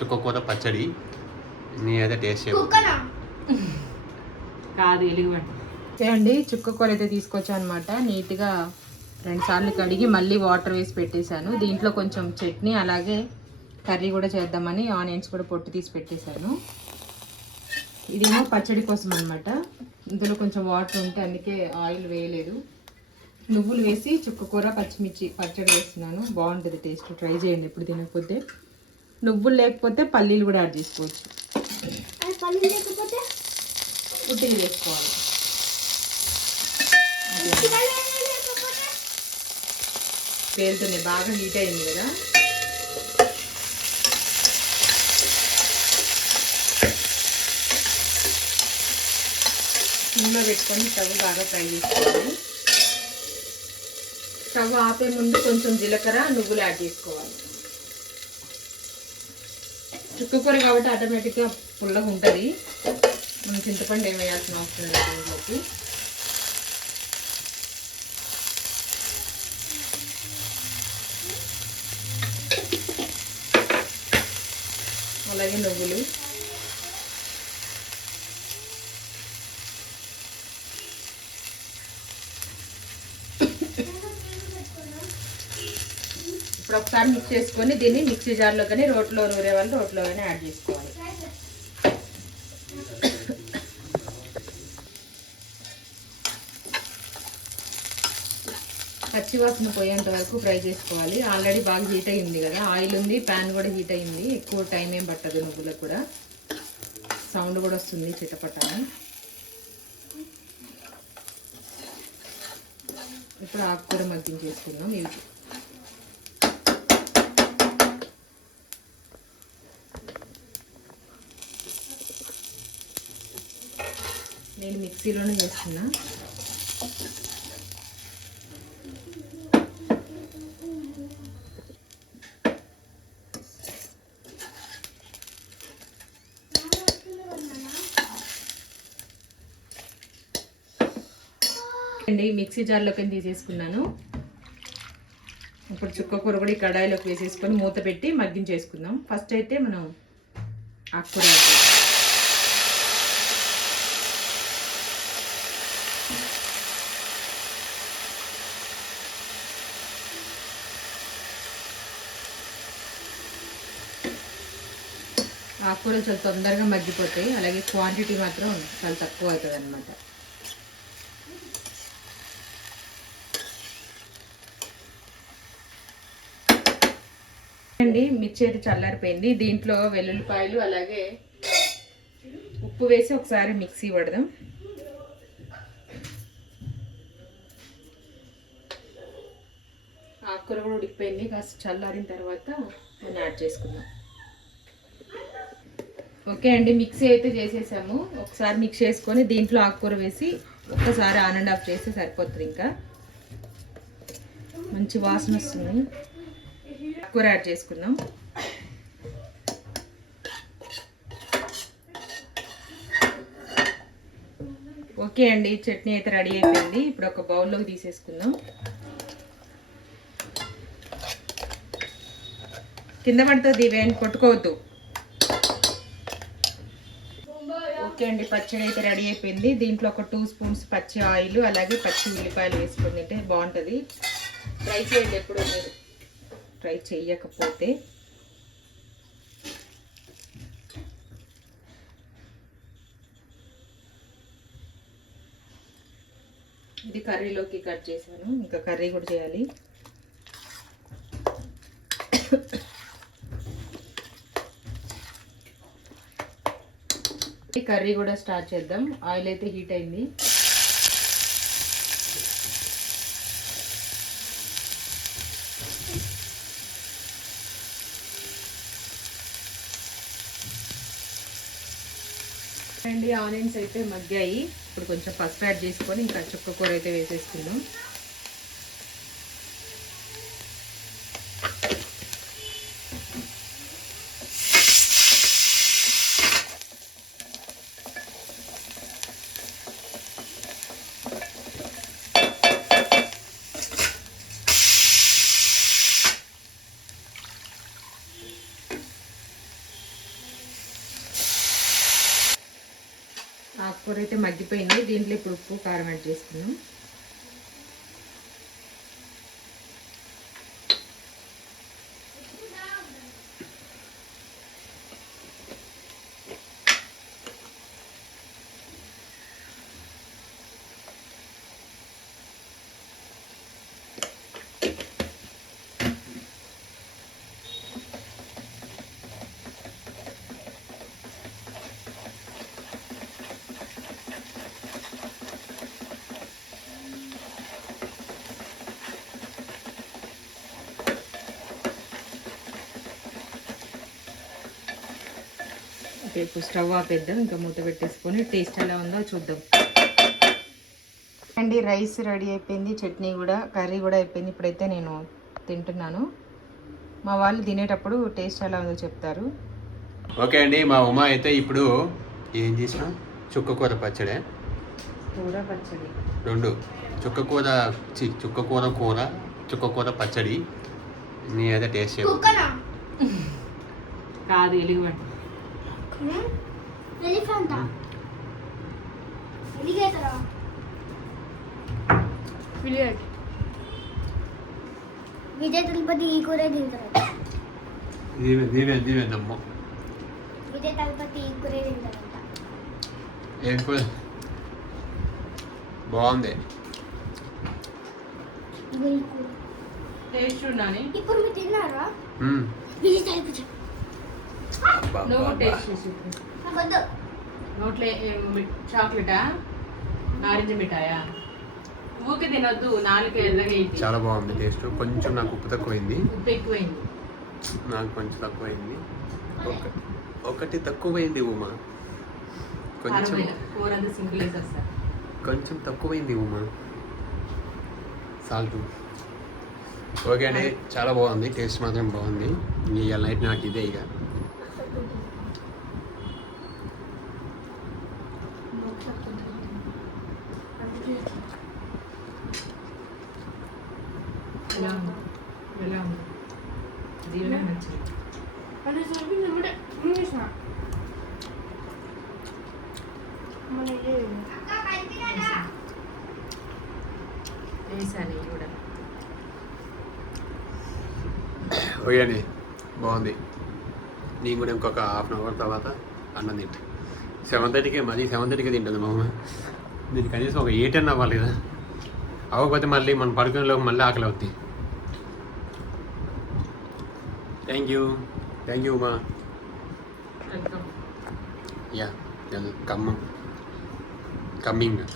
చుక్కకూర పచ్చడి. నేనైతే టేస్ట్ చేయబో కుక్కనా? కాదు ఎలుగుబంటి. అండి చుక్క కూర అయితే తీసుకొచ్చాను అనమాట నీట్గా రెండు సార్లు కడిగి మళ్ళీ వాటర్ వేసి పెట్టేశాను. దీంట్లో కొంచెం చట్నీ అలాగే కర్రీ కూడా చేద్దామని ఆనియన్స్ కూడా పొట్టు తీసి పెట్టేశాను. ఇదేమో పచ్చడి కోసం అనమాట ఇందులో కొంచెం వాటర్ ఉంటే అందుకే ఆయిల్ వేయలేదు. నువ్వులు వేసి చుక్క కూర పచ్చిమిర్చి పచ్చడి వేస్తున్నాను. బాగుంటుంది టేస్ట్. ట్రై చేయండి ఎప్పుడు తినకపోతే. నువ్వులు లేకపోతే పల్లీలు కూడా యాడ్ చేసుకోవచ్చు. లేకపోతే? ఉట్టిని వేసుకోవాలి పేలుతుంది బాగా హీట్ అయింది కదా. సిమ్లో పెట్టుకొని స్టవ్ బాగా ఫ్రై చేసుకోవాలి. స్టవ్ ఆపే ముందు కొంచెం జీలకర్ర నువ్వులు యాడ్ చేసుకోవాలి. చుక్కకూర కాబట్టి ఆటోమేటిక్గా పుల్లగా ఉంటుంది. మనం చింతపండు ఏం వేయాల్సిన అవసరం లేదు దీంట్లోకి అలాగే నువ్వులు. ఇప్పుడు ఒకసారి మిక్స్ చేసుకొని దీన్ని మిక్సీ జార్లో కానీ రోట్లో నూరే వాళ్ళు రోట్లో కానీ యాడ్ చేసుకోవాలి. పచ్చి వాసన పోయేంత వరకు ఫ్రై చేసుకోవాలి. ఆల్రెడీ బాగా హీట్ అయింది కదా. ఆయిల్ ఉంది ప్యాన్ కూడా హీట్ అయింది. ఎక్కువ టైం ఏం పట్టదు నువ్వులకు కూడా. సౌండ్ కూడా వస్తుంది చిటపటని. ఇప్పుడు ఆకుకూర మగ్గించేసుకుందాం. ఇవి నేను మిక్సీలోనే చేస్తున్నా అండి మిక్సీ జార్లోకి తీసేసుకున్నాను? ఇప్పుడు చుక్క కూర కూడా ఈ కడాయిలోకి వేసేసుకొని మూత పెట్టి మగ్గించేసుకుందాం. ఫస్ట్ అయితే మనం ఆకుకూర ఆకుకూరలు చాలా తొందరగా మగ్గిపోతాయి. అలాగే క్వాంటిటీ మాత్రం చాలా తక్కువ అవుతుంది అనమాట అండి మిర్చి అయితే చల్లారిపోయింది. దీంట్లో వెల్లుల్లిపాయలు అలాగే ఉప్పు వేసి ఒకసారి మిక్సీ పడదాం. ఆకుకూర కూడా ఉడికిపోయింది. కాస్త చల్లారిన తర్వాత మనం యాడ్ చేసుకుందాం. ఓకే అండి మిక్సీ అయితే చేసేసాము. ఒకసారి మిక్స్ చేసుకొని దీంట్లో ఆకుకూర వేసి ఒక్కసారి ఆన్ అండ్ ఆఫ్ చేస్తే సరిపోతుంది ఇంకా. మంచి వాసన వస్తుంది. ఆకుకూర యాడ్ చేసుకుందాం. ఓకే అండి చట్నీ అయితే రెడీ అయిపోయింది. ఇప్పుడు ఒక బౌల్లోకి తీసేసుకుందాం. కింద పడుతుంది ఇవేం కొట్టుకోవద్దు. ఓకే అండి పచ్చడి అయితే రెడీ అయిపోయింది. దీంట్లో ఒక టూ స్పూన్స్ పచ్చి ఆయిల్ అలాగే పచ్చి ఉల్లిపాయలు వేసుకుని తింటే బాగుంటుంది. ట్రై చేయండి ఎప్పుడు మీరు. ట్రై చేయకపోతే. ఇది కర్రీలోకి కట్ చేశాను. ఇంకా కర్రీ కూడా చేయాలి. కర్రీ కూడా స్టార్ట్ చేద్దాం. ఆయిల్ అయితే హీట్ అయింది. అండి ఆనియన్స్ అయితే మగ్గాయి. ఇప్పుడు కొంచెం పసుపు యాడ్ చేసుకొని ఇంకా చుక్క కూర అయితే వేసేసుకుందాం. అయితే మగ్గిపోయింది దీంట్లో ఇప్పుడు ఉప్పు కారం యాడ్ చేసుకున్నాం ఇప్పుడు స్టవ్ ఆపేద్దాం ఇంకా మూత పెట్టేసుకొని టేస్ట్ ఎలా ఉందో చూద్దాం. అండి రైస్ రెడీ అయిపోయింది చట్నీ కూడా కర్రీ కూడా అయిపోయింది. ఇప్పుడైతే నేను తింటున్నాను. మా వాళ్ళు తినేటప్పుడు టేస్ట్ ఎలా ఉందో చెప్తారు. ఓకే అండి మా ఉమా అయితే ఇప్పుడు ఏం చేసినా? చుక్కకూర పచ్చడే. కూర పచ్చడి. రెండు. చుక్కకూర చి చుక్కకూర కూర చుక్కకూర పచ్చడి. నీ అయితే టేస్ట్ కాదు ఎలుగుబంటి. ఎలిఫెంటా ఎలిగేటరా విలియట్ విజయ్ తిరుపతి ఈ కూరే తింటారు దీవె దీవె దీవె నమ్మ విజయ్ తిరుపతి ఈ కూరే తింటారంట ఏం కూర బాగుంది టేస్ట్ ఉన్నాని ఇప్పుడు మీరు తిన్నారా. విజయ్ అబ్బా, నువ్వు టేస్ట్. చేసి నోట్లో చాక్లెటా? నారింజ మిఠాయా? ఊకే తినొద్దు నాలుగు ఎల్లగా చాలా బాగుంది టేస్ట్. కొంచెం నాకు ఉప్పు తక్కువైంది. ఉప్పు ఎక్కువైంది. నాకు కొంచెం తక్కువైంది. ఒక- ఒకటి తక్కువైంది ఉమా. కొంచెం కొంచెం తక్కువైంది ఉమా. సాల్ట్. ఓకే అండి చాలా బాగుంది టేస్ట్ మాత్రం బాగుంది. ఇవాళ నైట్ నాకు ఇదే ఇక. ఎలా ఉంది ఎలా ఉంది దీనిలో నచ్చింది అంటే సరిపోయింది ఇప్పుడే ఇంగ్లీష్నా మన ఇదే వేసాను ఇవి కూడా. ఓకే అండి. బాగుంది. నేను కూడా ఇంకొక హాఫ్ అన్ అవర్ తర్వాత అన్నం తింటా. సెవెన్ థర్టీకి మళ్ళీ సెవెన్ థర్టీకి తింటుంది మా అమ్మ. దీనికి కనీసం ఒక ఎయిట్ అన్న అవ్వాలి కదా. అవ్వకపోతే మళ్ళీ మనం పడుకునేలోకి మళ్ళీ ఆకలి Thank you. Thank you, ma. Welcome. Yeah, they'll come. Coming.